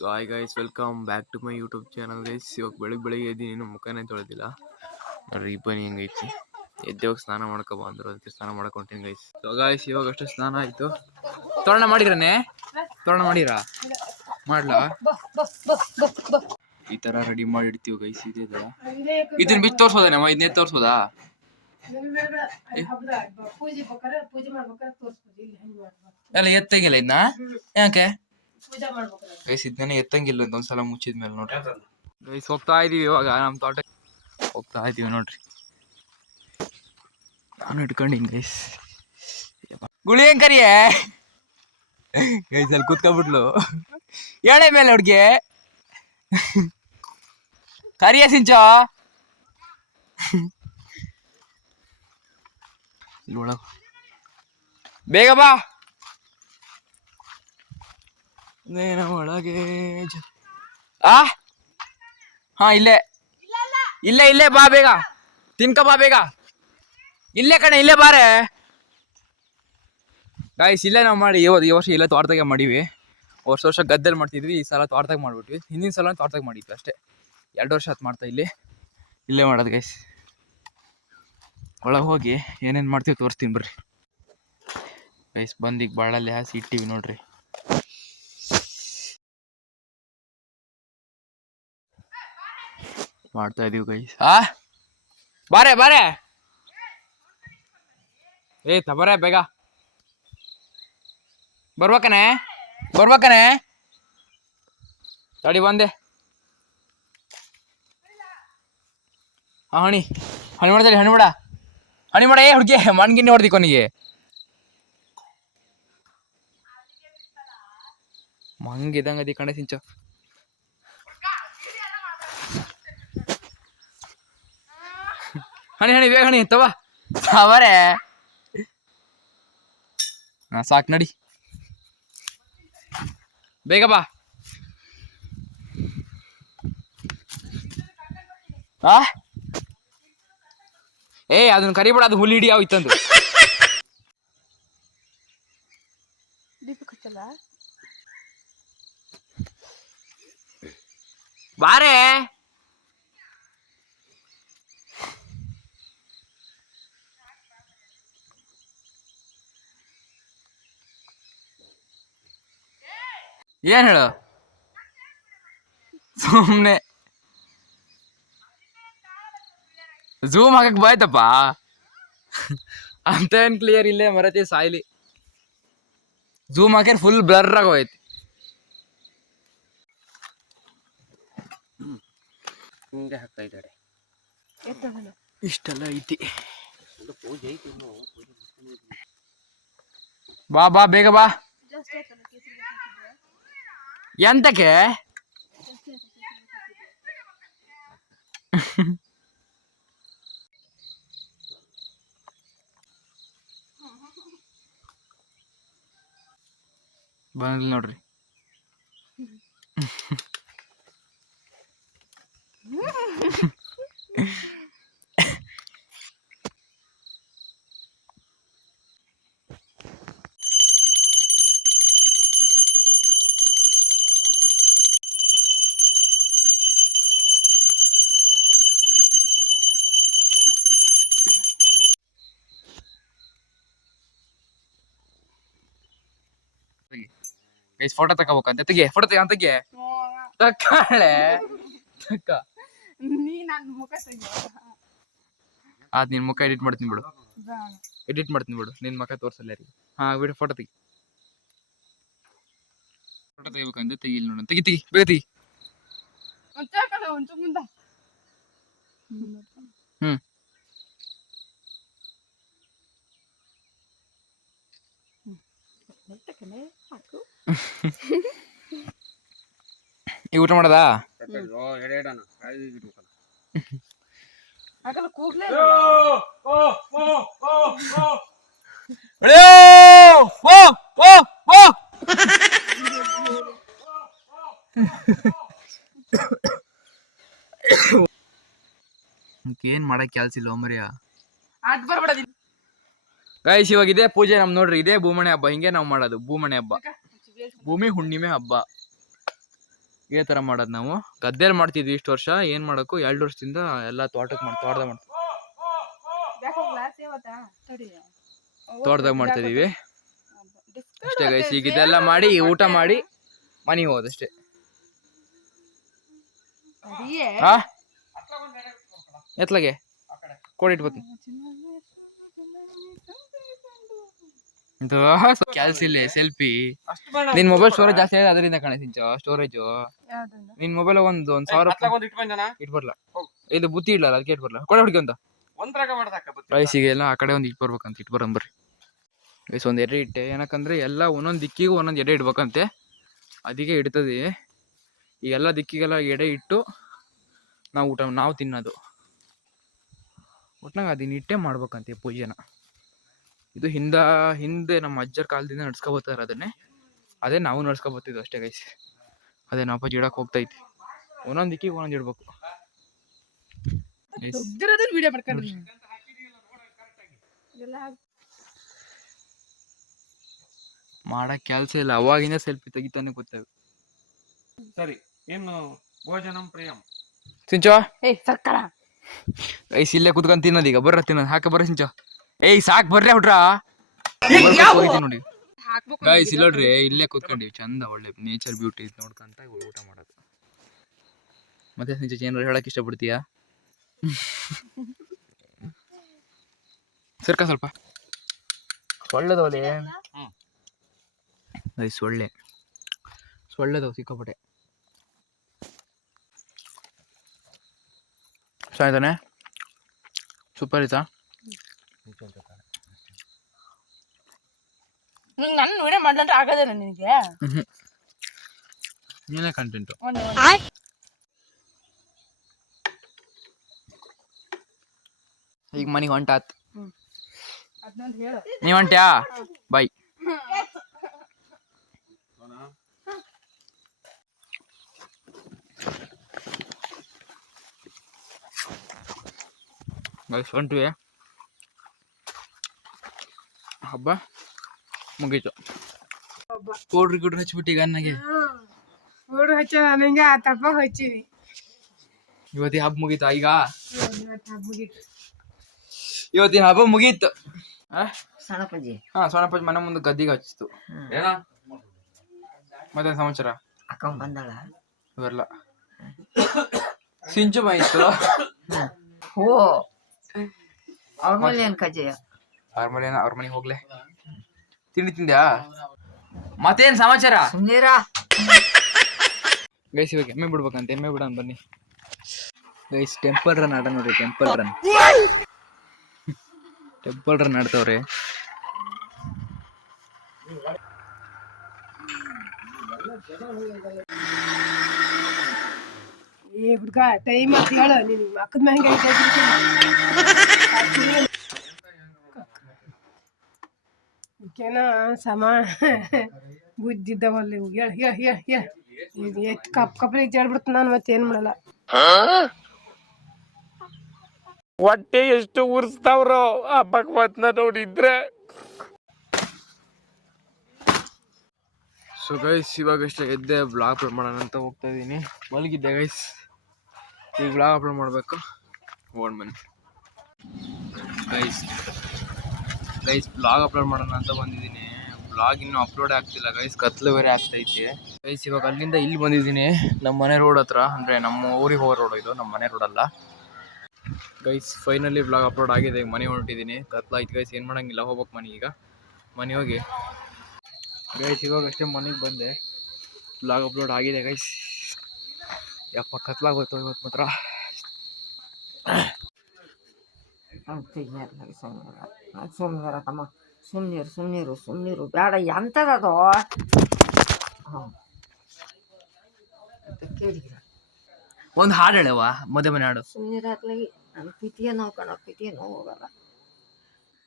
So hi guys, welcome back to my YouTube channel guys. ಇವಾಗ ಬೆಳಿಗ್ಗೆ ಎದ್ದೀನಿ, ಇನ್ನೂ ಮುಖನೇ ತೊಳೆದಿಲ್ಲ ನೋಡ್ರಿ. ಈ ಬನ್ನಿ ಹೆಂಗೈತಿ. ಎದ್ದೇವಾಗ ಸ್ನಾನ ಮಾಡ್ಕೊಬ ಅಂದ್ರು, ಅದಕ್ಕೆ ಸ್ನಾನ ಮಾಡ್ಕೊಂತೀನಿ ಗೈಸ್. ಸೊ ಗೈಸ್, ಇವಾಗ ಅಷ್ಟೇ ಸ್ನಾನ ಆಯಿತು. ತೋರಣ ಮಾಡಿರನೆ, ತೋರಣ ಮಾಡಿರಾ ಮಾಡ್ಲಾ. ಈ ಥರ ರೆಡಿ ಮಾಡಿ ಇಡ್ತೀವಿ ಗೈಸ್. ಇದೇ ಥರ ಇದನ್ನ ಬಿತ್ತು ತೋರಿಸೋದೇನಮ್ಮ, ಇದನ್ನೇ ತೋರಿಸೋದಾ? ಎಲ್ಲ ಎತ್ತಂಗಿಲ್ಲ ಇದನ್ನ, ಯಾಕೆ ಗೈಸ್? ಇದನ್ನೇ ಎತ್ತಂಗಿಲ್ಲ ಒಂದ್ಸಲ ಮುಚ್ಚಿದ್ಮೇಲೆ ನೋಡ್ರಿ ಗೈಸ್. ಹೋಗ್ತಾ ಇದೀವಿ ಇವಾಗ ನಮ್ಮ ತೋಟಕ್ಕೆ ಹೋಗ್ತಾ ಇದೀವಿ ನೋಡ್ರಿ. ನಾನು ಇಟ್ಕೊಂಡಿನಿ ಗೈಸ್. ಗುಳಿ ಹೆಂಗ್ ಕರಿಯೇ ಗೈಸ್? ಅಲ್ಲಿ ಕೂತ್ಕೊಬಿಟ್ಲು ಎಳೆ ಮೇಲೆ ಹುಡ್ಗೆ. ಕರಿಯ ಸಿಂಚ ಒಳಗ ಬೇಗ ಬಾ. ಒಳಗೆ ಹಾ, ಇಲ್ಲೇ ಇಲ್ಲೇ ಇಲ್ಲೇ ಬಾ, ಬೇಗ ತಿನ್ಕ ಬಾ ಬೇಗ. ಇಲ್ಲೇ ಕಣೆ, ಇಲ್ಲೇ ಬಾರೆ ಗಾಯ್ಸ್. ಇಲ್ಲೇ ನಾವು ಮಾಡಿ ಈ ವರ್ಷ ಇಲ್ಲೇ ತೋಟದಾಗೆ ಮಾಡೀವಿ. ವರ್ಷ ಗದ್ದೆಲ್ಲಿ ಮಾಡ್ತಿದ್ವಿ, ಈ ಸಲ ತೋಟದಾಗ ಮಾಡ್ಬಿಟ್ವಿ. ಹಿಂದಿನ ಸಲ ತೋಟದಾಗ ಮಾಡಿದ್ವಿ ಅಷ್ಟೇ. 2 ವರ್ಷ ಆಯ್ತು ಮಾಡ್ತಾ ಇಲ್ಲೇ ಮಾಡೋದು ಗೈಸ್. ಒಳಗೆ ಹೋಗಿ ಏನೇನು ಮಾಡ್ತೀವಿ ತೋರಿಸ್ತೀನಿ ಬರ್ರಿ ಗೈಸ್. ಬಂದು ಈಗ ಬಾಳಲ್ಲಿ ಹಾಸಿ ಇಟ್ಟಿವಿ ನೋಡ್ರಿ. ಮಾಡ್ತಾ ಇದೀವಿ ಗೈಸ್. ಬಾರೆ ಬಾರೆ, ತಬರೆ ಬೇಗ ಬರ್ಬೇಕನೆ, ಬರ್ಬೇಕನೆ. ತಡಿ ಬಂದೆ. ಹಣಿ ಹಣಿ ಮಾಡ್ತಾರೆ, ಹಣಿ ಮಾಡ, ಹಣಿ ಮಾಡ. ಹುಡುಗಿ ಮಣ್ಗಿನ್ನಿ ಹೊಡ್ದಿ ಕೊನಿಗೆ. ಮಂಗಿದಂಗ ಅದಿ ಕಣೆ ಸಿಂಚ. ಹಣಿ ಹಣಿ ಬೇಗ ಹಣಿ ತವ ಅವರೇ. ಸಾಕು ನಡಿ, ಬೇಗ ಬಾ. ಅದನ್ನ ಕರಿಬೇಡ, ಅದು ಹುಲಿ ಹಿಡಿ ಯಾವಿತ್ತಂದು. ಬಾರೆ ಏನ್ ಹೇಳು ಸುಮ್ನೆ. ಝೂಮ್ ಹಾಕಕ್ ಬಾಯ್ತಪ್ಪ ಅಂತ ಏನ್ ಕ್ಲಿಯರ್ ಇಲ್ಲೇ ಮರತಿ ಸಾಯ್ಲಿ. ಝೂಮ್ ಹಾಕ್ಯಾರ ಫುಲ್ ಬ್ಲರ್ ಆಗೋಯ್ತು. ಹಿಂಗೆ ಹಾಕ್ತಾ ಇದ್ದಾರೆ, ಇಷ್ಟೆಲ್ಲ ಐತಿ. ಬಾ ಬಾ ಬೇಗ ಬಾ. ಎಂತಕ್ಕೆ ಬಂದಿಲ್ಲ ನೋಡ್ರಿ. ಗೈಸ್ ಫೋಟೋ ತಗೋಬೇಕಂತ. ತೆಗೆ ಫೋಟೋ, ತೆಗೆ ತೆಗೆ ತಕ್ಕಾಳೆ ತಕ್ಕ. ಆದ್ ನಿನ್ ಮುಖ ಎಡಿಟ್ ಮಾಡ್ತೀನಿ ಬಿಡು, ಎಡಿಟ್ ಮಾಡ್ತೀನಿ ಬಿಡು. ನಿನ್ ಮುಖ ತೋರ್ಸಲ್ಲ ಯಾರಿಗೆ. ಬಿಡು, ಫೋಟೋ ತೆಗಿ. ಫೋಟೋ ತೆಗಿಬೇಕಂತ ತೆಗಿಲ್ ನೋಡ. ತೆಗಿ ತೆಗಿ ಬೇಗ ತೆಗಿ. ಈ ಊಟ ಮಾಡದಾ? ಏನ್ ಮಾಡಕ್ ಕೆಲ್ಸ ಇಲ್ಲ ಮರಿಯ. ಗೈಸ್ ಇವಾಗ ಇದೇ ಪೂಜೆ ನಮ್ ನೋಡ್ರಿ. ಇದೇ ಭೂಮಣೆ ಹಬ್ಬ. ಹಿಂಗೆ ನಾವ್ ಮಾಡೋದು ಭೂಮಣೆ ಹಬ್ಬ, ಭೂಮಿ ಹುಣ್ಣಿಮೆ ಹಬ್ಬ. ಇದೇ ಥರ ಮಾಡೋದು ನಾವು. ಗದ್ದೆಯಲ್ಲಿ ಮಾಡ್ತಿದ್ವಿ ಇಷ್ಟು ವರ್ಷ. ಏನು ಮಾಡೋಕ್ಕೂ 2 ವರ್ಷದಿಂದ ಎಲ್ಲ ತೋಟದಾಗ ಮಾಡ್ತಾಯಿದ್ದೀವಿ ಅಷ್ಟೇ ಗೈಸ್. ಈಗ ಇದೆಲ್ಲ ಮಾಡಿ ಊಟ ಮಾಡಿ ಮನೆಗೆ ಹೋಗೋದಷ್ಟೇ. ಎತ್ಲಾಗೆ ಕೊಡಿಟ್ಬೋದು ಕೆಲ್ಸ ಇಲ್ಲ. ಸೆಲ್ಫಿ ನಿನ್ ಮೊಬೈಲ್ ಸ್ಟೋರೇಜ್ ಜಾಸ್ತಿ ಆಗಿದೆ ಅದರಿಂದ ಕಣೆ ಸಿಂಚ ಸ್ಟೋರೇಜು. ನಿನ್ ಮೊಬೈಲ್ ಒಂದು 1000 ಇಟ್ಬರ್ಲ. ಇದು ಬುತ್ತಿ ಇಡ್ಲಲ್ಲ ಅದಕ್ಕೆ ಇಟ್ಬರ್ಲ. ಕೊಡೆ ಹುಡ್ಕೊಂತ ವಯಸ್ಸಿಗೆಲ್ಲ ಆ ಕಡೆ ಒಂದು ಇಟ್ಬರ್ಬೇಕಂತ. ಇಟ್ಬರಂಬರ್ರಿ ವಯಸ್ಸು ಒಂದು ಎಡೆ ಇಟ್ಟೆ. ಏನಕ್ಕಂದ್ರೆ ಎಲ್ಲ ಒಂದೊಂದು ದಿಕ್ಕಿಗೂ ಒಂದೊಂದು ಎಡೆ ಇಡ್ಬೇಕಂತೆ. ಅದಕ್ಕೆ ಇಡ್ತದೆ. ಈ ಎಲ್ಲ ದಿಕ್ಕಿಗೆಲ್ಲ ಎಡೆ ಇಟ್ಟು ನಾವು ತಿನ್ನೋದು. ಒಟ್ನಾಗ ಅದನ್ನ ಇಟ್ಟೆ ಮಾಡ್ಬೇಕಂತೆ ಪೂಜೆನ. ಇದು ಹಿಂದೆ ನಮ್ಮ ಅಜ್ಜರ ಕಾಲದಿಂದ ನಡ್ಸ್ಕೊಬರ್ತಾರೆ ಅದನ್ನೇ. ಅದೇ ನಾವು ನಡ್ಸ್ಕೊಬರ್ತಿದ್ವು ಅಷ್ಟೇ ಗೈಸ್. ಅದೇ ನಾವು ಅಪ್ಪಾಜಿ ಇಡಕ್ಕೆ ಹೋಗ್ತೈತಿ. ಒಂದೊಂದು ದಿಕ್ಕಿಗೆ ಒಂದೊಂದು ಇಡ್ಬೇಕು. ಮಾಡಕ್ ಕೆಲ್ಸ ಇಲ್ಲ. ಅವಾಗಿಂದ ಸೆಲ್ಫಿ ತೆಗಿತಾನೆ ಕೂತೇವೆ. ಸರಿ, ಏನು ಭೋಜನಂ ಪ್ರಿಯಂ ಸಿಂಚೋ ಐಸ್ ಇಲ್ಲೇ ಕುತ್ಕೊಂಡ್ ತಿನ್ನೋದೀಗ. ಬರ್ರ ತಿನ್ನೋದು ಹಾಕ ಬರ್ರ ಸಿಂಚೋ. ಸಾಕ್ ಬರ್ರಿ ಹುಡ್ರ ನೋಡಿ ಗೈಸ್. ಇಲ್ಲೋಡ್ರಿ ಇಲ್ಲೇ ಕೂತ್ಕೊಂಡಿವಿ ಚಂದ ಒಳ್ಳೆ ನೇಚರ್ ಬ್ಯೂಟಿ ನೋಡ್ಕೊಂತ ಊಟ ಮಾಡೋದು. ಮತ್ತೆ ಸಿಂಚೋ ಏನಾರು ಹೇಳಕ್ ಇಷ್ಟಪಡ್ತೀಯಾ? ಸರ್ಕ ಸ್ವಲ್ಪ ಒಳ್ಳೆದವಲೇ ಗೈಸ್. ಸೊಳ್ಳೆದವು ಸಿಕ್ಕಾಪಟ್ಟೆ. ಸಾಯ್ತಾನೆ ಸೂಪರ್ ಐತಾ? ನನ್ನ ವಿಡಿಯೋ ಮಾಡ್ಲಂತ ಆಗೋದಿಲ್ಲ ನಿನಗೆ. ನೀನೇ ಕಂಟೆಂಟು. ಈಗ ಮನೆಗೆ ಹೊಂಟಾತ್. ನೀವ್ ಹೊಂಟ್ಯಾ? ಬಾಯ್. ಹೊಂಟ್ವಿ. ಹಬ್ಬ ಮುಗೀತು. ಪೌಡ್ರ್ ಹಚ್ಬಿಟ್ಟು ಈಗ ಅನ್ನಗೆ ಇವತ್ತಿನ ಹಬ್ಬ ಮುಗೀತು. ಈಗ ಇವತ್ತಿನ ಹಬ್ಬ ಮುಗೀತು. ಸಣ್ಣಪ್ಪಜ್ಜಿ ಸೋನಪ್ಪಜ್ಜಿ ಮನೆ ಮುಂದೆ ಗದ್ದಿಗೆ ಹಚ್ಚಿತು. ಮತ್ತೆ ಸಮಾಚಾರ ಅಕ್ಕ ಬಂದಾಳ. ಇವೆಲ್ಲ ಸಿಂಚು ಬಾಯಿತ್ತು. ಓ ಅವ್ರ ಮೇಲೆ ಏನ್ ಕಜ್ಜೆಯ? ಅವ್ರ ಮನೆಗೆ ಹೋಗ್ಲೆ. ತಿಂಡಿ ತಿಂದ್ಯಾ? ಮತ್ತೇನ್ ಸಮಾಚಾರ? ಸುಮ್ನಿರಾ ಗೈಸ್. ಇವಾಗ ಎಮ್ಮೆ ಬಿಡ್ಬೇಕಂತ. ಎಮ್ಮೆ ಬಿಡೋಣ ಬನ್ನಿ ಗೈಸ್. ಟೆಂಪಲ್ ರನ್ ಆಡ ನೋಡ್ರಿ. ಟೆಂಪಲ್ ರನ್ ಆಡ್ತವ್ರೆ. ಹುಡ್ಗ ಟೈಮ್ ಅಂತ ಹೇಳ. ನೀನು ಅಕ್ಕದ ಮನೆಗೆ ಈಕೇನ ಸಮ ಬುದ್ಧಿದ್ದವಲ್ಲ. ಕಪ್ಪಲಿ ಜಾಡ್ಬಿಡ್ತ. ನಾನು ಮತ್ತೇನ್ ಮಾಡಲ್ಲ. ಹೊಟ್ಟೆ ಎಷ್ಟು ಉರ್ಸ್ತಾವ್ರೋ ಆ ಭಗವತ್ನ ನೋಡಿದ್ರೆ. ಸೊ ಗೈಸ್ ಇವಾಗಷ್ಟೇ ಎದ್ದೆ. ಬ್ಲಾಗ್ ಅಪ್ಲೋಡ್ ಮಾಡೋಣ ಅಂತ ಹೋಗ್ತಾ ಇದ್ದೀನಿ. ಮಲಗಿದ್ದೆ ಗೈಸ್. ಈಗ ಬ್ಲಾಗ್ ಅಪ್ಲೋಡ್ ಮಾಡಬೇಕು. ಹೋಗೋಣ ಬನ್ನಿ ಗೈಸ್. ಬ್ಲಾಗ್ ಅಪ್ಲೋಡ್ ಮಾಡೋಣ ಅಂತ ಬಂದಿದ್ದೀನಿ. ಬ್ಲಾಗ್ ಇನ್ನೂ ಅಪ್ಲೋಡ್ ಆಗ್ತಿಲ್ಲ ಗೈಸ್. ಕತ್ಲು ಬೇರೆ ಆಗ್ತೈತಿ ಗೈಸ್. ಇವಾಗ ಅಲ್ಲಿಂದ ಇಲ್ಲಿ ಬಂದಿದ್ದೀನಿ ನಮ್ಮ ಮನೆ ರೋಡ್ ಹತ್ರ. ಅಂದರೆ ನಮ್ಮ ಊರಿಗೆ ಹೋಗೋ ರೋಡ್ ಇದು, ನಮ್ಮ ಮನೆ ರೋಡ್ ಅಲ್ಲ ಗೈಸ್. ಫೈನಲಿ ಬ್ಲಾಗ್ ಅಪ್ಲೋಡ್ ಆಗಿದೆ. ಈಗ ಮನೆ ಹೊರಟಿದ್ದೀನಿ. ಕತ್ಲಾಯ್ತು ಗೈಸ್. ಏನು ಮಾಡೋಂಗಿಲ್ಲ, ಹೋಗ್ಬೇಕು ಮನೆಗೆ. ಈಗ ಮನೆ ಹೋಗಿ ಗೈಸ್ ಇವಾಗ ಅಷ್ಟೇ ಮನೆಗೆ ಬಂದೆ. ಬ್ಲಾಗ್ ಅಪ್ಲೋಡ್ ಆಗಿದೆ ಗೈಸ್. ಯಪ್ಪ ಕತ್ಲಾಗೋಯ್ತು ಇವತ್ತು ಮಾತ್ರ. ತಮ್ಮ ಸುಮ್ನೀರು ಬೇಡ. ಎಂತದದು ಒಂದು ಹಾಡು ಹೇಳವಾ? ಮದುವೆ ಮನೆ ಹಾಡು. ಸುಮ್ನೀರಾತ್ಲಾಗಿ ನನ್ನ ಪಿಟಿಯ ನೋವು ಕಣ. ಪಿಟಿಯ ನೋವು ಹೋಗಲ್ಲ.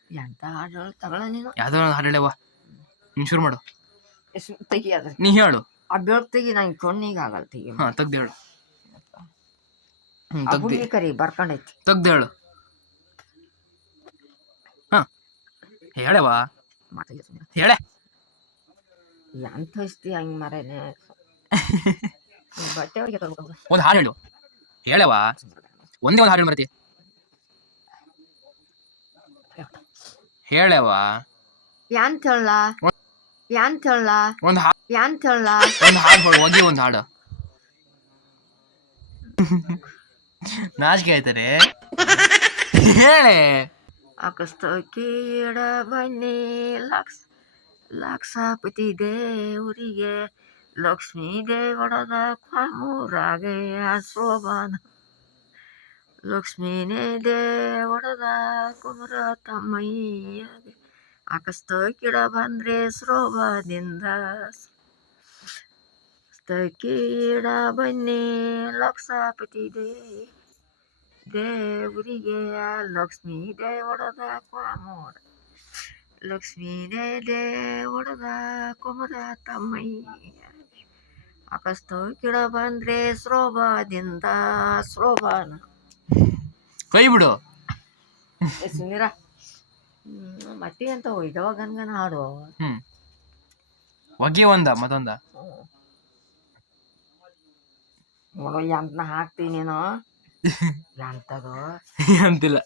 ಎಂತ ಹಾಡು ತಗೊಳ ನೀನು. ಯಾವ್ದೋ ಒಂದು ಹಾಡು ಹೇಳವಾ? ನೀನು ಶುರು ಮಾಡು. ತೆಗಿಯಾದ್ರೆ ನೀ ಹೇಳು. ಆ ಬೆಳಕು ತೆಗಿ. ನಂಗೆ ಕಣ್ಣಿಗೆ ಆಗಲ್ಲ ತೆಗಿ. ತೆಗ್ದು ಹೇಳು. ಕರಿ ಬರ್ಕೊಂಡೈತಿ. ತೆಗ್ದು ಹೇಳು. ಹೇಳವಾ? ಹೇಳೆ ಎಂತ ಹಂಗೆ ಮರೇನೆ. ಬಟ್ಟೆ ಒಳಗೆ ತರ್ಬೇಕು. ಒಂದು ಹಾಡು ಹೇಳು. ಹೇಳವಾ ಒಂದೇ ಒಂದು ಹಾಡು ಬರ್ತಿ ಹೇಳವಾ ಯಾಂತ ಹೇಳ ಯಾಂತ ಹೇಳ ಒಂದು ಯಾಂತ ಹೇಳ ಒಂದು ಹಾಡು ಹೋಗಿ ಒಂದು ಹಾಡು. ನಾಚಿಕೆ ಆಯ್ತಾರೆ ಹೇಳೆ. ಅಕಸ್ತಕ್ಕೆ ಎಡ ಬನ್ನಿ ಲಕ್ಷಪತಿ ದೇವರಿಗೆ ಲಕ್ಷ್ಮೀ ದೇವಡದ ಕ್ವಾಮೂರಾಗೆ ಶೋಭಾನ ಲಕ್ಷ್ಮೀನೇ ದೇವಡದ ಕುಮರ ತಮ್ಮಯ್ಯಗೆ ಅಕಸ್ತಕ್ಕಿಡ ಬಂದ್ರೆ ಶೋಭದಿಂದ ಸ್ತಕ್ಕಿಡ ಬನ್ನಿ ಲಕ್ಷಪತಿ ದೇವರಿಗೆ ಲಕ್ಷ್ಮೀ ದೇವಡದ ಕ್ವಾಮೂರ ಲಕ್ಷ್ಮೀನೇ ದೇವಡದ ಕುಮರ ತಮ್ಮಯ್ಯ ಅಕಸ್ತಕ್ಕಿಡ ಬಂದ್ರೆ ಶೋಭದಿಂದ ಶೋಭಾನ. ಕೈ ಬಿಡು. ಸುಮೀರ ಮತ್ತೆ ಅಂತ ಇದಾವ ಗನ್ಗನ ಹಾಡು. ಹೊಗೆ ಒಂದ ಮತ್ತೊಂದ ನೋಡು ಎಂತನ ಹಾಕ್ತೀನಿ ನೀನು ಎಂತದು ಅಂತಿಲ್ಲ.